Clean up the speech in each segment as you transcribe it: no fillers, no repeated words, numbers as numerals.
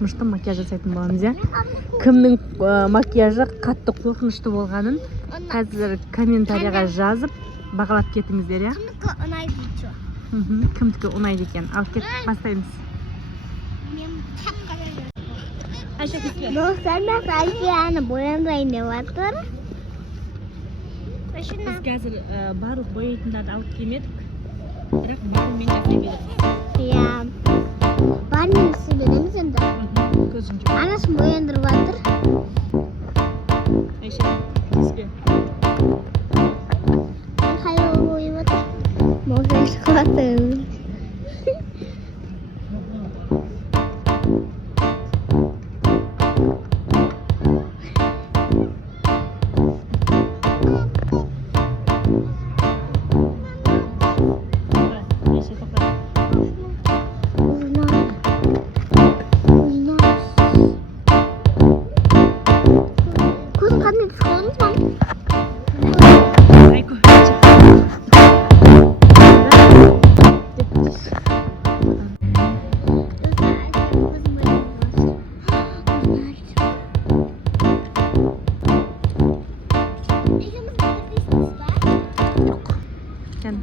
коркунучтуу макияж жасайтын боламыз, я. Кимдин макияжы катты коркунучтуу болгонун азыр комментарийга жазып багалап кетиңиздер, я. Кімдікі ұнайды дейші? Кимдики унайды экен. Ал кет баштайбыз. Мен шапкада Айша кетпе. Достар, мен Альфияны бояндайын деп жатыр. Biz қазір барлық бояйтындарды алып келмедік. Бірақ бәрін мен жасай беремін. Иә. Бәрін істей береміз енді. Көзін жұмып. Анасын бояндырып жатыр. Айша, кеспе. Хайва бояп жатыр. Мағжан шығып жатыр. Айша, тоқта. Көзін қандай түс қылыңыз ба? Айко. Кен.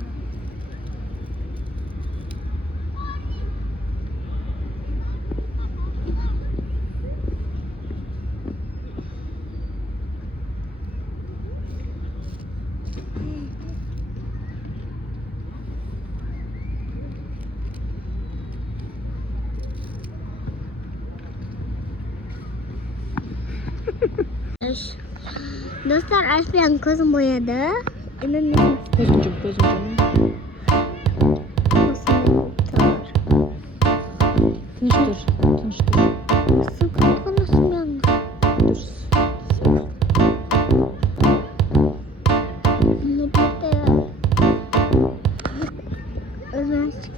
Dostlar, Alfiyan көзін бояды. Көзін жұмып, көзін жұмып. Тыныш тұр, тыныш тұр. Су қонасың мен. Дұрыс. Не бітті. Özensik.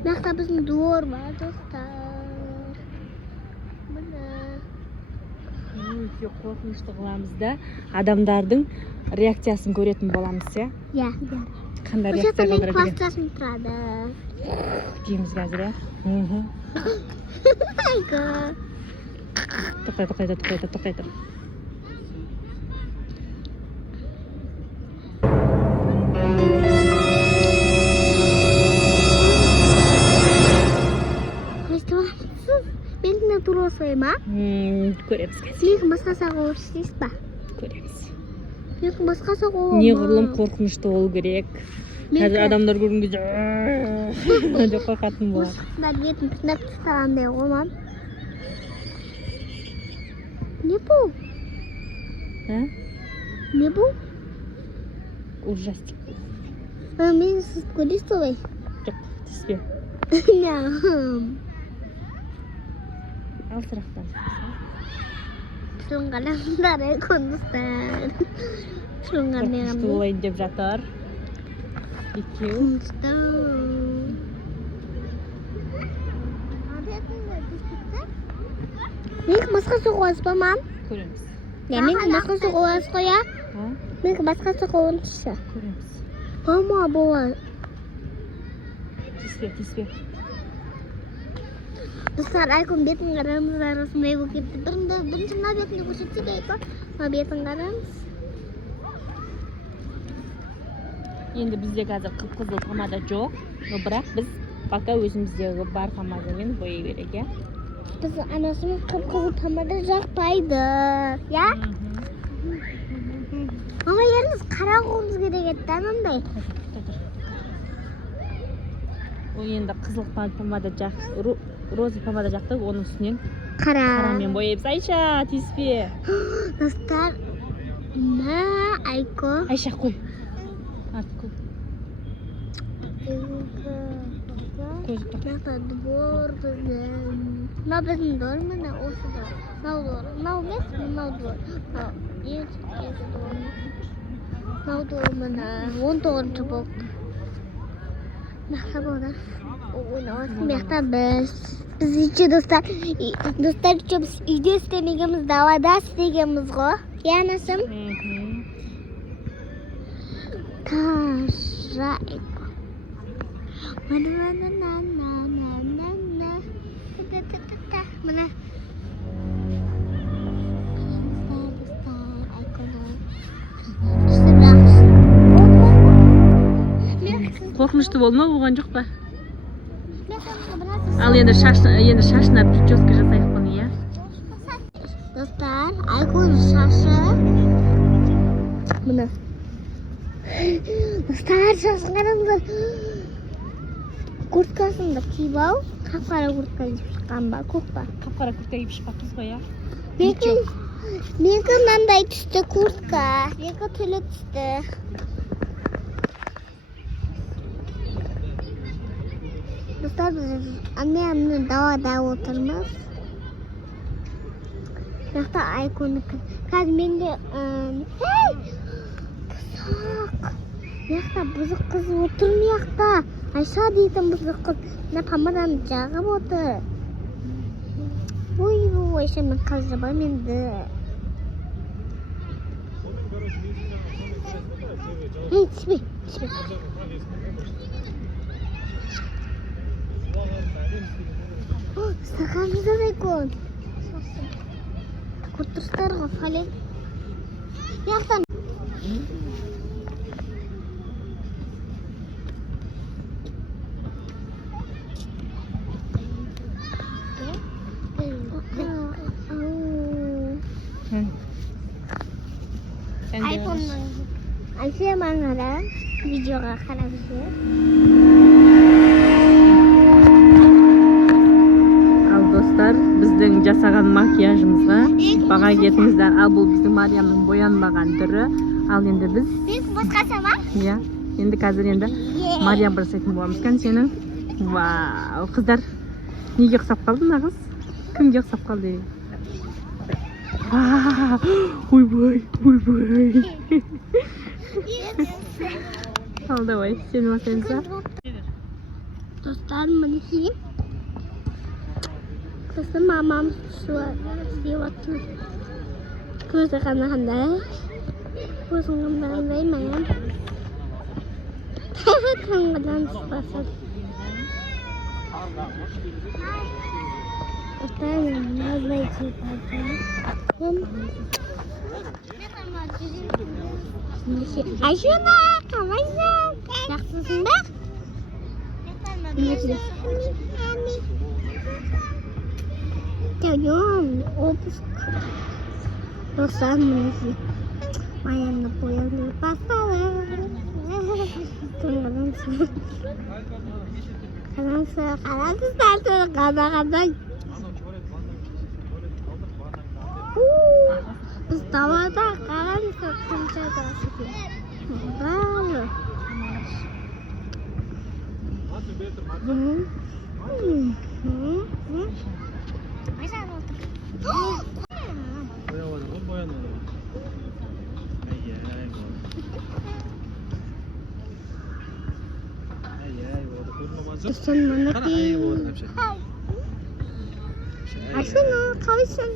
Мақта біздің двор бар, достар. Міне. Өте қорқынышты қыламыз да, адамдардың реакциясын көретін боламыз, я. Иә. Қандай Осы реакция мен қалдырады екен? кластасым тұрады. Дейміз қазір, я. Айго. Тоқтай тұр. Мен де тұра осылайма? Көреміз қазір. Мен басқа сағы істейсіз ба? Көреміз. Мен басқа сағы олма. Неғұрлым қорқынышты болу керек. Қазір адамдар көрген кезде деп қорқатын болады. Мен бетін түнеп тұстағандай олмам. Не бұл? Не бұл? Ужастик. Мен сіз көресіз олай? Жоқ, түспе. Нағым. Ал сұрақтан. Шылыңғанымдар қондыстар. Қорқынышты болайын деп жатыр. Екеу. Қондыстар. Мен басқа соғуыз ба, мам? Көреміз. Мен басқа соғуыз қоя? Мен басқа соғуыншы. Көреміз. Мама бола. Түспе. Достар, Айкон бетін қарамыз арасындай болып кетті. Бірінші мына бетінде көрсетсек, Айкон. Мына бетін қарамыз. Енді бізде қазір қып-қызыл помада жоқ. Бірақ біз пока өзіміздегі бар помадамен бояй берек, я. Біз анасымен қып-қызыл помада жақпайды. Я? Мама, еріңіз қара қоңыз керек етті, анандай. Ол енді қызыл помада жақ, розы помада жақты, оның үстінен Қара. қарамен бояйбыз. Айша, тиіспе. Достар, мә, Айко. Айша, қой. Артық қой. Көзі тоқ. Мына двор біздің. Мына біздің двор, міне осы двор. Мынау двор. Мынау емес, мынау двор. Екі двор. Мынау двор, міне 19-шы болды. Мақта болды. Мақта біз үйде достар біз үйде істемегенбіз, далада істегенбіз ғой. Иә, анасым? Таза. Mana? Қорқынышты болма, болған жоқ па? Ал енді шашына прическа жасайық бұны, иә? Достар, айгон шашы. Мына. Достар, шашын қараңыздар. Курткасын да киіп ал. Қап-қара куртка киіп шыққан ба, көк па? Қап-қара куртка киіп шықпақпыз ғой, иә? Менікі мынандай түсті куртка. Менікі түрлі түсті. Dostlar biz annemle davada oturmaz. Yakta aykonu kız mende hey yakta buzuk kız oturmuyor yakta. Ayşe deydim buzuk kız ne pamadan jagып otur. Uy bu Ayşe men kızıba mende. Hey тиспе. Стаканымызда айкон. Куртустарға фален. Яқтан. Айфонның. Айше маңара видеоға қарап жүр. Біздің жасаған макияжымызға баға кетіңіздер. Ал бұл біздің Мариямның боянбаған түрі. Ал енді біз басқасы ма? Иә, енді қазір енді Мариям жасайтын боламыз екен сені. Вау, қыздар, неге ұқсап қалды мына қыз? Кімге ұқсап қалды? Ойбай. Ал давай, сені бастаймыз. Достар, мінекей. Kızım mamam sivatlı. Gözü kanağında. Gözünün beğenmeyim. Tanrıdan sıfasın. Otanım, nazlayı çıkartın. Ayşuna, kamaysa. Yaxşısın da? Jangan, opus. Dosan sih. Mayan yang lepas kadang-kadang. Tawada kan kerja sih. Lalu. Dosan mana ki? Aslında kavisın.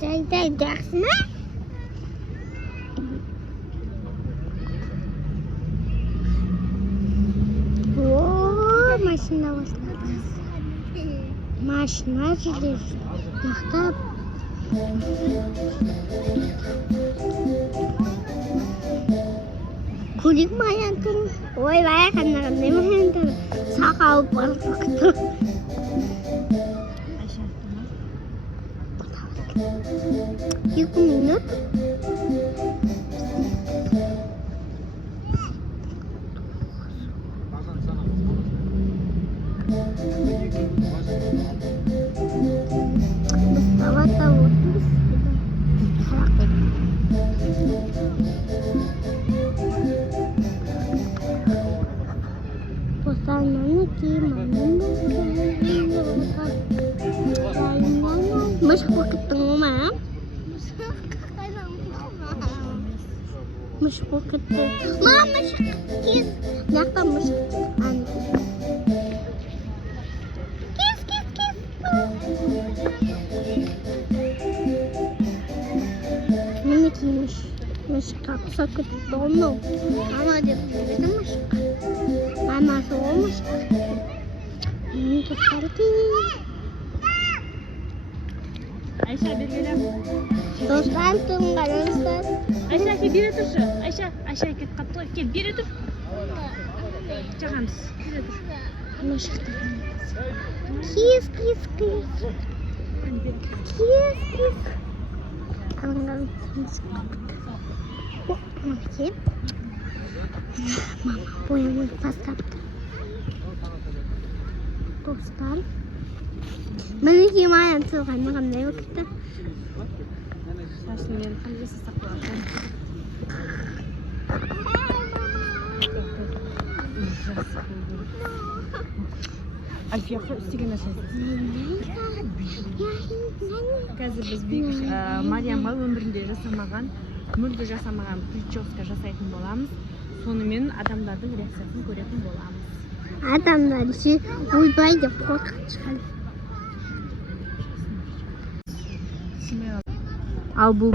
Cayday dersine. Машина başladı. Машина gidiyor. Yakta. Kulik mayantın. Oy baya kanarım ne mayantın. Sakal balıktı. Yıkımını. Masuk pocket tengah mam. Masuk pocket. Mam masuk kis. Nakta masuk an. Kis. Mana kimiş? Мышка кусок дону. Мама держит мышка. Мама солнышко. Тут парки. Айша бергеле. Достан тыңғаныңыздар. Айша ке бере тұршы. Айша кетіп қапты ғой. Кел бере тұр. Жағамыз. Бере тұр. Мышка. Кис. Алынған мышка. Макет. Мама бояуын бастапты. Достар. Мінеке маян сылғаны қандай өкітті? Шашын мен қандай жасасақ болады. Альфия істеген нәрсесі. Қазір біз Мариямға өмірінде мүлде жасамаған прическа жасайтын боламыз. Сонымен адамдардың реакциясын көретін боламыз. Адамдар ше ойбай деп қорқып шығады. Ал бұл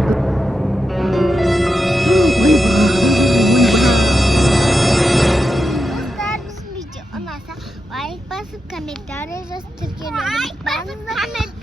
Достар, біздің видео ұнаса лайк басып, комментарий жазып, тіркелуді ұмытпаңыздар.